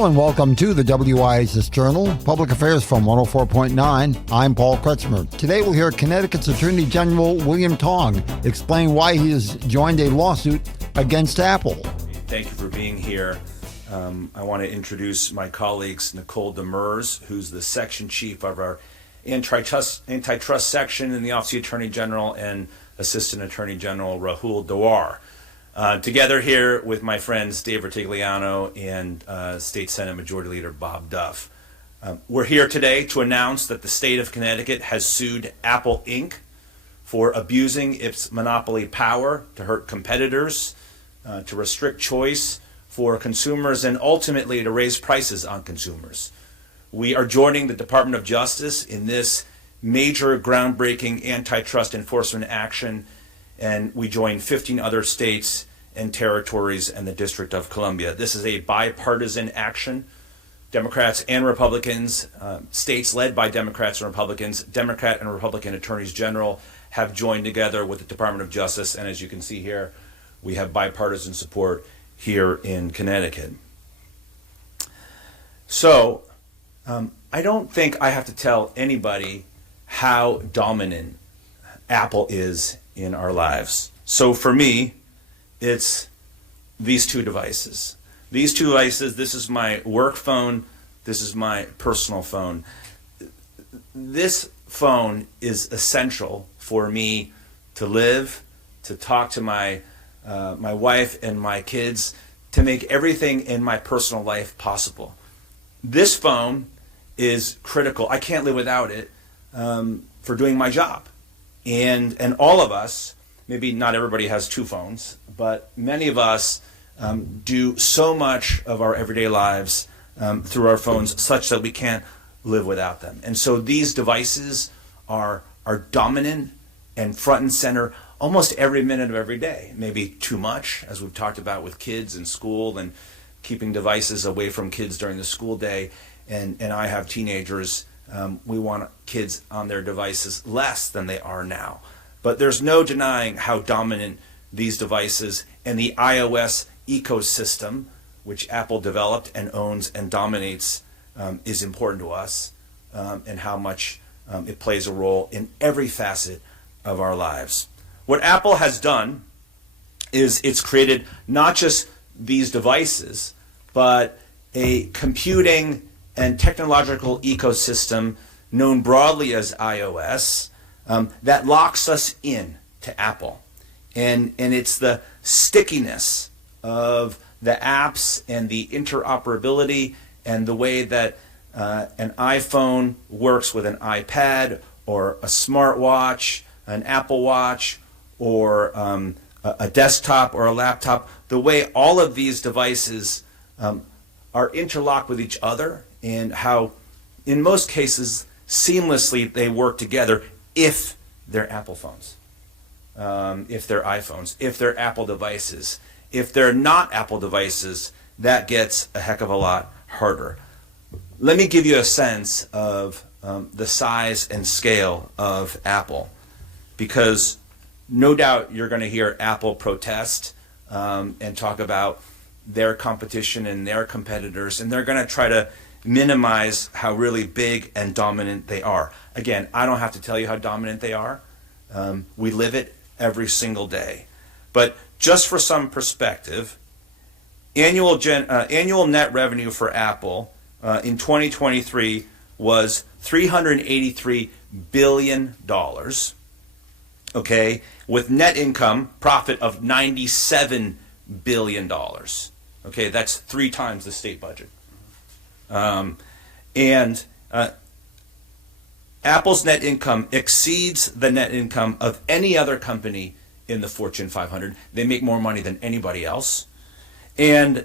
Hello and welcome to the WIHS Journal, Public Affairs from 104.9. I'm Paul Kretzmer. Today we'll hear Connecticut's Attorney General William Tong explain why he has joined a lawsuit against Apple. Thank you for being here. I want to introduce my colleagues, Nicole Demers, who's the section chief of our antitrust section in the Office of the Attorney General, and Assistant Attorney General Rahul Dewar. Together here with my friends Dave Ratigliano and State Senate Majority Leader Bob Duff. We're here today to announce that the state of Connecticut has sued Apple Inc. for abusing its monopoly power to hurt competitors, to restrict choice for consumers, and ultimately to raise prices on consumers. We are joining the Department of Justice in this major groundbreaking antitrust enforcement action, and we join 15 other states and territories and the District of Columbia. This is a bipartisan action. Democrats and Republicans, states led by Democrats and Republicans, Democrat and Republican attorneys general have joined together with the Department of Justice, and as you can see here, we have bipartisan support here in Connecticut. So, I don't think I have to tell anybody how dominant Apple is in our lives. So for me, it's these two devices. These two devices, this is my work phone, this is my personal phone. This phone is essential for me to live, to talk to my wife and my kids, to make everything in my personal life possible. This phone is critical. I can't live without it for doing my job. And all of us, maybe not everybody has two phones, but many of us do so much of our everyday lives through our phones such that we can't live without them. And so these devices are dominant and front and center almost every minute of every day. Maybe too much, as we've talked about with kids in school and keeping devices away from kids during the school day. And I have teenagers. We want kids on their devices less than they are now. But there's no denying how dominant these devices and the iOS ecosystem, which Apple developed and owns and dominates, is important to us, and how much it plays a role in every facet of our lives. What Apple has done is it's created not just these devices, but a computing and technological ecosystem known broadly as iOS that locks us in to Apple. And it's the stickiness of the apps and the interoperability and the way that an iPhone works with an iPad or a smartwatch, an Apple Watch, or a desktop or a laptop, the way all of these devices are interlocked with each other, and how, in most cases, seamlessly they work together if they're Apple phones, if they're iPhones, if they're Apple devices. If they're not Apple devices, that gets a heck of a lot harder. Let me give you a sense of the size and scale of Apple, because no doubt you're going to hear Apple protest and talk about their competition and their competitors, and they're going to try to minimize how really big and dominant they are. Again, I don't have to tell you how dominant they are. We live it every single day. But just for some perspective, annual net revenue for Apple in 2023 was $383 billion, okay, with net income, profit of $97 billion. Okay, that's 3 times the state budget. Apple's net income exceeds the net income of any other company in the Fortune 500. They make more money than anybody else. And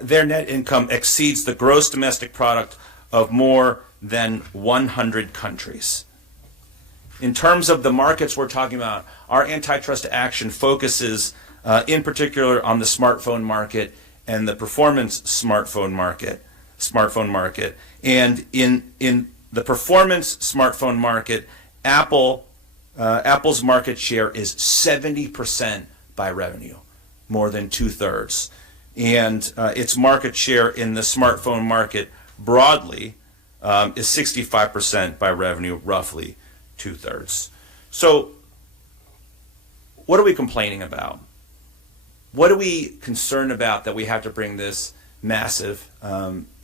their net income exceeds the gross domestic product of more than 100 countries. In terms of the markets we're talking about, our antitrust action focuses in particular on the smartphone market and the performance smartphone market. And in the performance smartphone market, Apple's market share is 70% by revenue, more than 2/3. and its market share in the smartphone market broadly is 65% by revenue, roughly 2/3. So what are we complaining about? What are we concerned about that we have to bring this massive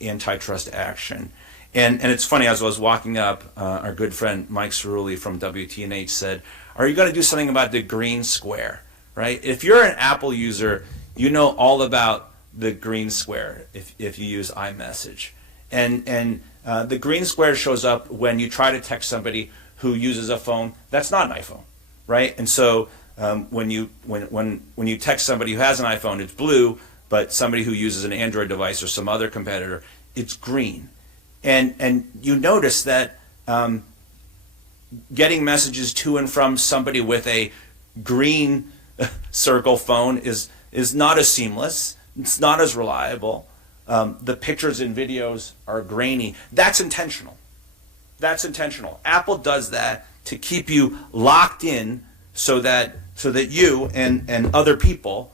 antitrust action? And it's funny, as I was walking up, our good friend Mike Cerulli from WTNH said, are you going to do something about the green square, right? If you're an Apple user, you know all about the green square if you use iMessage. And the green square shows up when you try to text somebody who uses a phone that's not an iPhone, right? And so when you text somebody who has an iPhone, it's blue, but somebody who uses an Android device or some other competitor, it's green. And you notice that getting messages to and from somebody with a green circle phone is not as seamless. It's not as reliable. The pictures and videos are grainy. That's intentional. That's intentional. Apple does that to keep you locked in so that you and other people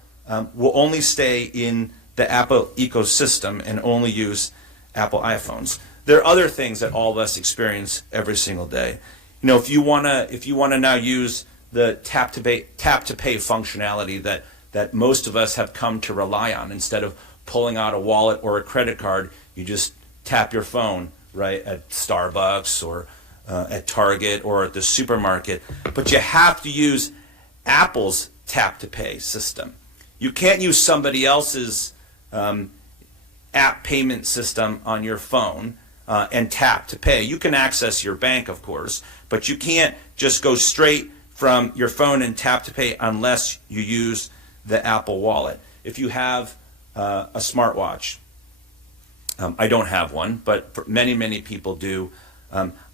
will only stay in the Apple ecosystem and only use Apple iPhones. There are other things that all of us experience every single day. You know, if you wanna now use the tap to pay functionality that most of us have come to rely on, instead of pulling out a wallet or a credit card, you just tap your phone, right, at Starbucks or at Target or at the supermarket. But you have to use Apple's tap to pay system. You can't use somebody else's app payment system on your phone and tap to pay. You can access your bank, of course, but you can't just go straight from your phone and tap to pay unless you use the Apple Wallet. If you have a smartwatch, I don't have one, but many people do.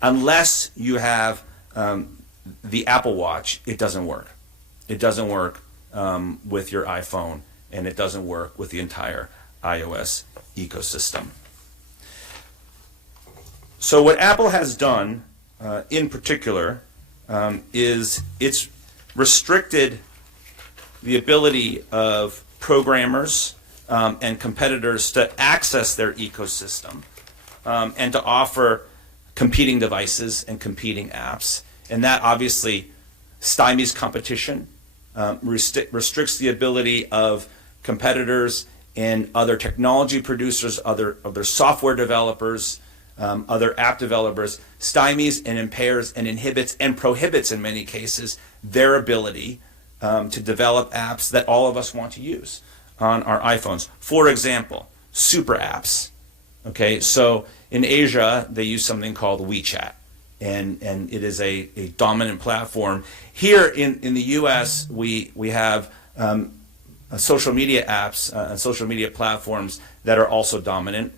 Unless you have the Apple Watch, it doesn't work. It doesn't work with your iPhone, and it doesn't work with the entire iOS ecosystem. So what Apple has done in particular is it's restricted the ability of programmers and competitors to access their ecosystem and to offer competing devices and competing apps. And that obviously stymies competition, restricts the ability of competitors and other technology producers, other software developers, other app developers, stymies and impairs and inhibits and prohibits in many cases their ability to develop apps that all of us want to use on our iPhones. For example, super apps. Okay, so in Asia they use something called WeChat, and it is a dominant platform. Here in the US we have social media apps and social media platforms that are also dominant.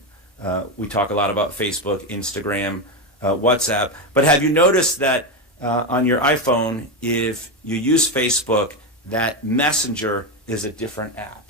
We talk a lot about Facebook, Instagram, WhatsApp. But have you noticed that on your iPhone, if you use Facebook, that Messenger is a different app?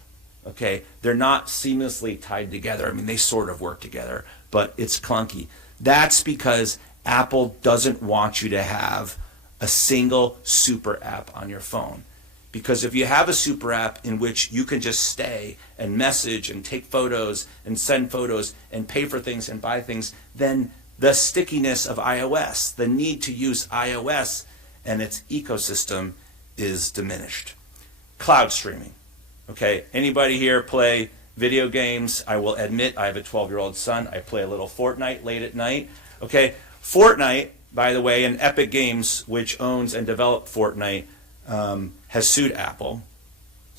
Okay, they're not seamlessly tied together. I mean, they sort of work together, but it's clunky. That's because Apple doesn't want you to have a single super app on your phone. Because if you have a super app in which you can just stay and message and take photos and send photos and pay for things and buy things, then the stickiness of iOS, the need to use iOS and its ecosystem is diminished. Cloud streaming. Okay, anybody here play video games? I will admit I have a 12-year-old son. I play a little Fortnite late at night. Okay, Fortnite, by the way, and Epic Games, which owns and developed Fortnite, has sued Apple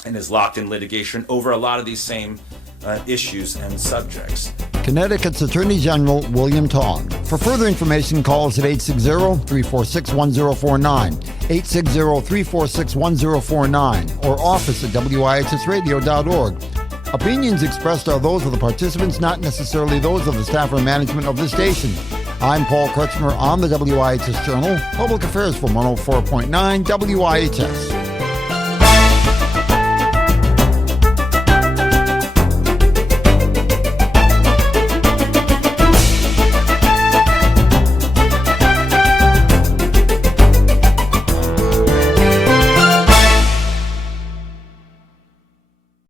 and is locked in litigation over a lot of these same issues and subjects. Connecticut's Attorney General William Tong. For further information, call us at 860-346-1049, 860-346-1049, or office at WIHSradio.org. Opinions expressed are those of the participants, not necessarily those of the staff or management of the station. I'm Paul Kretschmer on the WIHS Journal, Public Affairs from 104.9 WIHS.